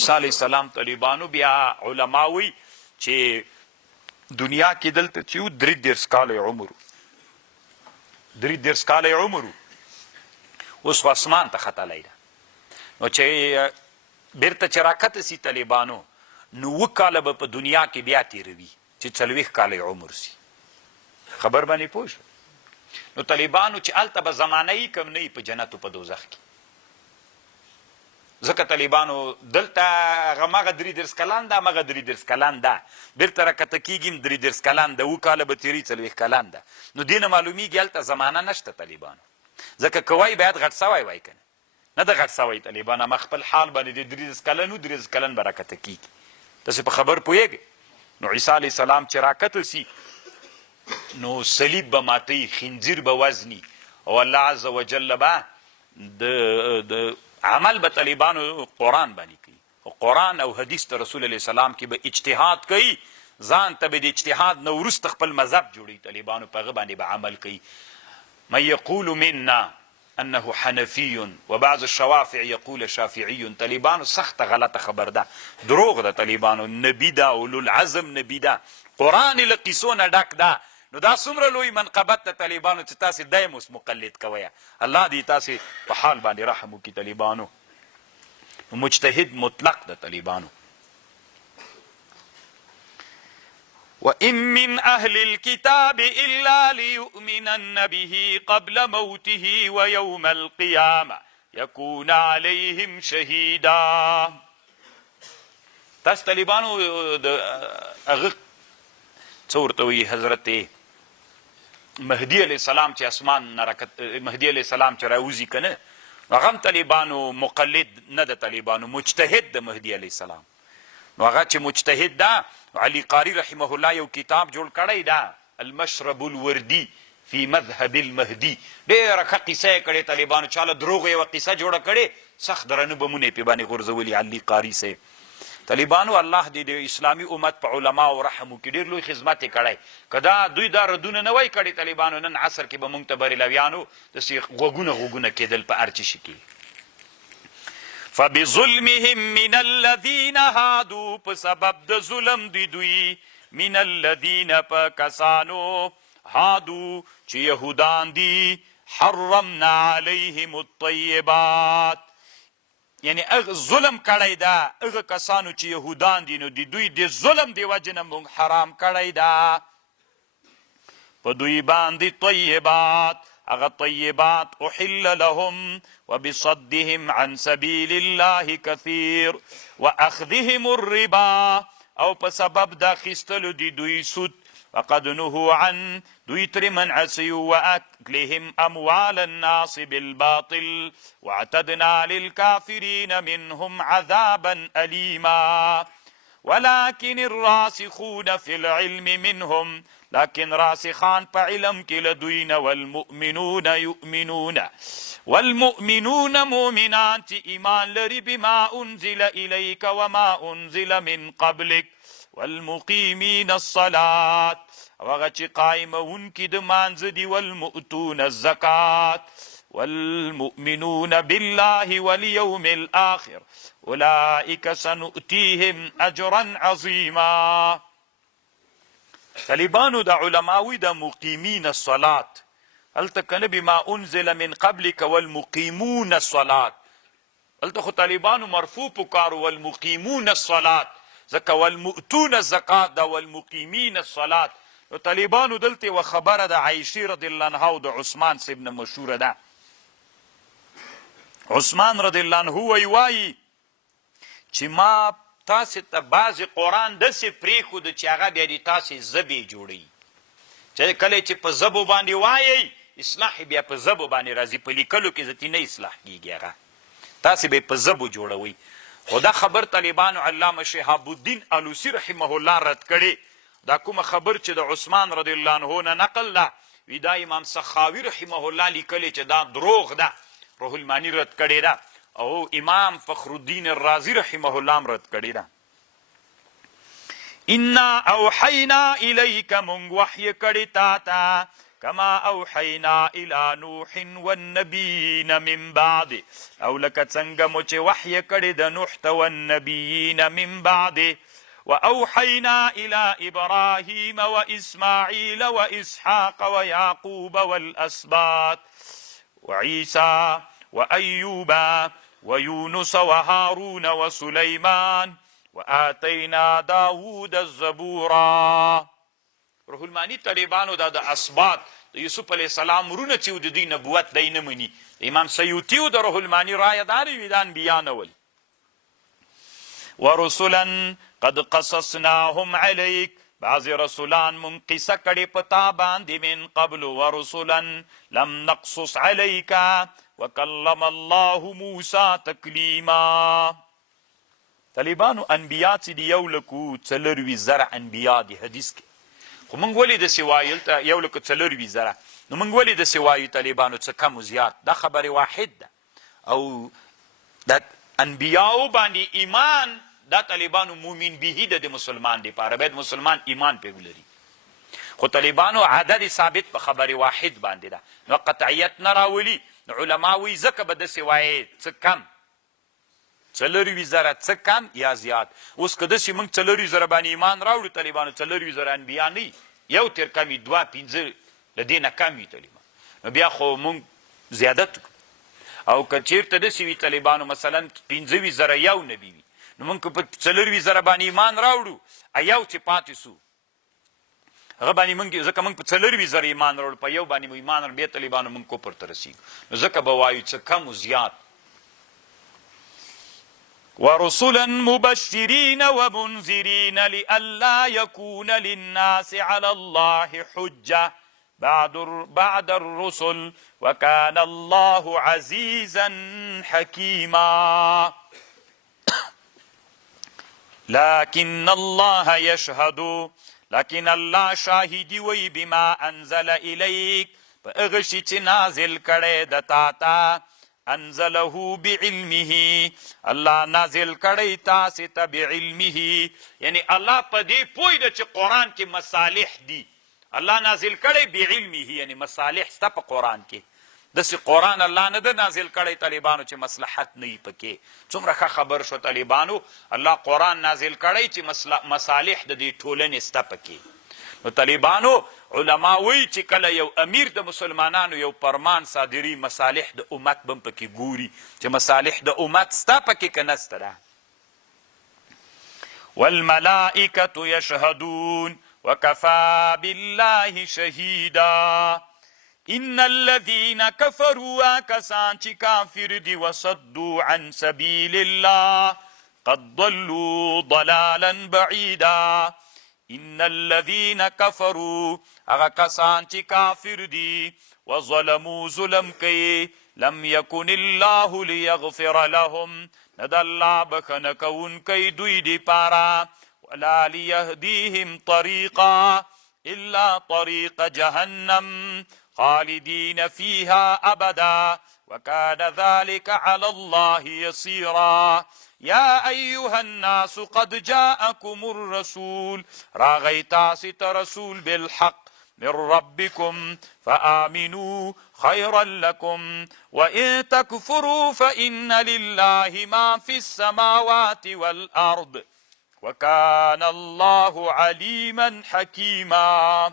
عیسی علیه السلام طالبانو بیا علماوی چې دنیا کې دلته چې 33 کاله عمر 33 کاله عمر اوس اسمان ته ختلی ده نو چې بیرته چې راکته سي طالبانو نو 9 کاله به په دنیا کې بیا تیروي چې 40 کاله عمر سي خبر باندې پوه شو نو طالبانو چې هلته به زمانه یې کم نه وي په جنت او په دوزخ کې ځکه طالبانو دلته هغه مغه 33 کلان ده مغه 33 کلان ده بیرته راکته کېږي 33 کلان ده 9 کاله به تیري 40 کلان ده نو دې نه معلومیږي هلته زمانه نشته طالبانو ځکه که وایي باید غټ سوی وای کنه نه د غټ سوی طالبان هم خپل حال باندې د 33 کلن 33 کلن به راکته کېږي تاسې په خبر پوهېږئ نو عیسی علیه السلام چې راکته سي نو صلیب به ماتوي خنزیر به وزني او الله عز وجل به د عمل به طالبانو قرآن باندې کوي قرآن او حدیث ته رسول علیه السلام کې به اجتهاد کوي ځان ته به د اجتهاد نه وروسته خپل مذهب جوړوي طالبانو په هغه باندې به عمل کوي من یقول منا انه حنفی وبعض الشوافع یقول شافعی طالبانو سخته غلطه خبر ده دروغ ده طالبانو نبی ده اولو العزم نبی ده قرآن له قیسو نه ډک ده نو دا څومره لوی منقبت د طالبانو چې تاسې دایم اوس مقلد کوئ الله دې تاسې په حال باندې رحم وکړي طالبانو مجتهد مطلق د طالبانو وَإِن مِّنْ أَهْلِ الْكِتَابِ إِلَّا لِيُؤْمِنَنَّ بِهِ قَبْلَ مَوْتِهِ وَيَوْمَ الْقِيَامَةِ يَكُونَ عَلَيْهِمْ شَهِيدًا تاسو طالبانو د هغه څه ورته وایي حضرت مهدي علیه السلام چې اسمان نه مهدي علیه السلام چې راوځي که نه هغه هم طالبانو مقلد نه د طالبانو مجتهد د مهدي علیه السلام نو هغه چې مجتهد ده علي قاري رحمه الله یو کتاب جوړ کړی ده المشرب الوردي فی مذهب المهدي ډېره ښه قصه یې کړې طالبانو چاله دروغ یوه قصه جوړه کړې سخت درنه بمونه یې پې باندې غورځولي علي قاري صاحب طالبانو الله دې د اسلامي امت په علماو رحم وکړي ډېر لوی خدمت یې کړی که دوی دا ردونه نه وای کړي طالبانو نن عصر کې به موږ ته بریلویانو داسې غوږونه کېدل په هر چي کې فبظلمهم من الذين هادوا په سبب د ظلم دوی من الذين په کسانو هادو چې یهودان دي حرمنا عليهم الطيبات یعنی ظلم کړی ده هغه کسانو چې یهودان دي نو د دوی د ظلم د وجې نه موږ حرام کړی ده په دوی باندې طیبات هغه طیبات احل لهم وبصدهم عن سبیل الله کثیر واخذهم الربا او په سبب د اخیستلو د دوی سود وقد نهوا عن دوی ترې منع سوي واکلهم اموال الناس بالباطل واعتدنا للكافرين منهم عذابا أليما ولكن الراسخون في العلم منهم لكن راسخان په علم کې لدوین والمؤمنون يؤمنون والمؤمنون مؤمنان چې ایمان لري بما انزل إليك وما انزل من قبلك والمقیمین الصلاة هغه چې قایمونکي د مانځه دي والمؤتون الزکات والمؤمنون بالله واليوم الآخر اولئک سنؤتیهم اجرا عظیما طالبانو د علماوی د مقیمین الصلاة هلته که نه بما انزل من قبلك والمقیمون الصلاة هلته خو طالبانو مرفوع پکارو والمقیمون الصلاة ځکه والمؤتون الزکات ده والمقیمین الصلاة نو طالبانو دلته یوه خبره د عایشې رضی الله عنها او د عثمان صاحب نه مشهوره ده عثمان رضی الله عنه وایي چې ما تاسې ته بعضې قرآن داسې پرېښوده چې هغه بیا د تاسې ژبې جوړوي چې کله چې په ژبو باندې وایئ اصلاح بیا په ژبو باندې راځي په لیکلو کې ذاتي نه اصلاح کېږي هغه تاسې به یې په ژبو جوړوئ خو دا خبر طالبانو علامه شهاب الدین الوسی رحمه الله رد کړي دا کومه خبر چې د عثمان رضی الله عنه نه نقل ده وی دا امام سخاوي رحمه الله لیکلی چې دا دروغ ده روح المانی رد کړي ده او امام فخر الدین الرازی رحمه الله هم رد کړي ده انا اوحینا الیک مونږ وحی کړي تا ته كما اوحینا الى نوح والنبیین من بعد او لکه څنګه مو چې وحی کړی د نوح ته والنبیین من بعد واوحینا الى ابراهیم واسماعیل واسحاق ويعقوب والاسباط وعيسى وأيوب ويونس وهارون وسليمان وآتينا داود الزبورا. روح المانی طالبانو دا د اسباط د یوسف علیه السلام رونه چې د دې نبوت دی نه مني. امام سیوطي د روح المانی رایه داري وي د انبیا نه ول. ورسلا قد قصصناهم عليك بعضی رسولان من قصه کړي پتا باندې من قبل ورسلا لم نقصص عليك وكلم الله موسى تكليما. طالبانو انبیا چې دی یو لکو څلروي زره انبیا دی حدیث کې، خو موږ ولې د سوایل ته یو لکو څلروي زره، نو موږ ولې د سوایو طالبانو څه کم زیات؟ دا خبره واحد ده. او د انبیاو باندې ایمان دا طالبانو مومن به د مسلمان دی پاره باید مسلمان ایمان په ولري، خو طالبانو عدد ثابت په خبره واحد باندې ده، نو قطعیت نه راولي. علما وی زکه به د سوای څه کم څلروي زره څه کم یا زیات. اوس که داسې موږ څلروي زره باندې ایمان راوړو طالبانو څلروي زره انبیا نه یو تیر کم دوه پنځه له دې نه کم وي طالبان، نو بیا خو موږ زیادت او که چېرته داسې وي طالبانو مثلا پنځه وي زره یو نبي وي، نو موږ که په څلروي زره باندې ایمان راوړو یو چې پاتې سو هغه باندې موږ ځکه موږ په څلروي زره ایمان راوړو په یو باندې مو ایمان راوړو بیا طالبانو موږ کفر ته رسېږو، نو ځکه به وایو څه کم و زیات. ورسلا مبشرين ومنذرين لئلا يكون للناس على الله حجة بعد الرسل وكان الله عزيزا حكيما. لكن الله يشهد، لكن الله شاهدي وي بما انزل اليك فاغشي چې نازل کړي د تا ته، انزله بعلمه الله نازل کړی تاسې ته بعلمه، یعنی الله په دې پوه ده چې قرآن کې مصالح دي، الله نازل کړی بعلمه یعنی مصالح سته په قرآن کې. داسې قرآن الله نه ده نازل کړی طالبانو چې مصلحت نه وي پکې. څومره ښه خبر شو طالبانو، الله قرآن نازل کړی چې مصالح د دې ټولنې سته پکې. نو طالبانو علما وی چې کله یو امیر د مسلمانانو یو فرمان صادری مصالح د امت بم پکې ګوري چې مصالح د امت ستا پکې که نسته ده. والملائکة یشهدون وکفا بالله شهیدا. ان الذین کفروا کسان چې کافر دي وصدوا عن سبیل الله قد ضلوا ضلالا بعیدا. ان الذين كفروا اغا کسان چې کافر دي وظلموا ظلم کوي لم يكن الله ليغفر لهم ند الله بخنه کوونکی دوی دی پارا ولا ليهديهم طريقا الا طريق جهنم خالدين فيها ابدا وكان ذلك على الله يسيرا. یا ایها الناس قد جاءكم الرسول راغی تاسې ته رسول بالحق من ربكم فآمنوا خيرا لكم وإن تكفروا فإن لله ما في السماوات والأرض وكان الله عليما حكيما.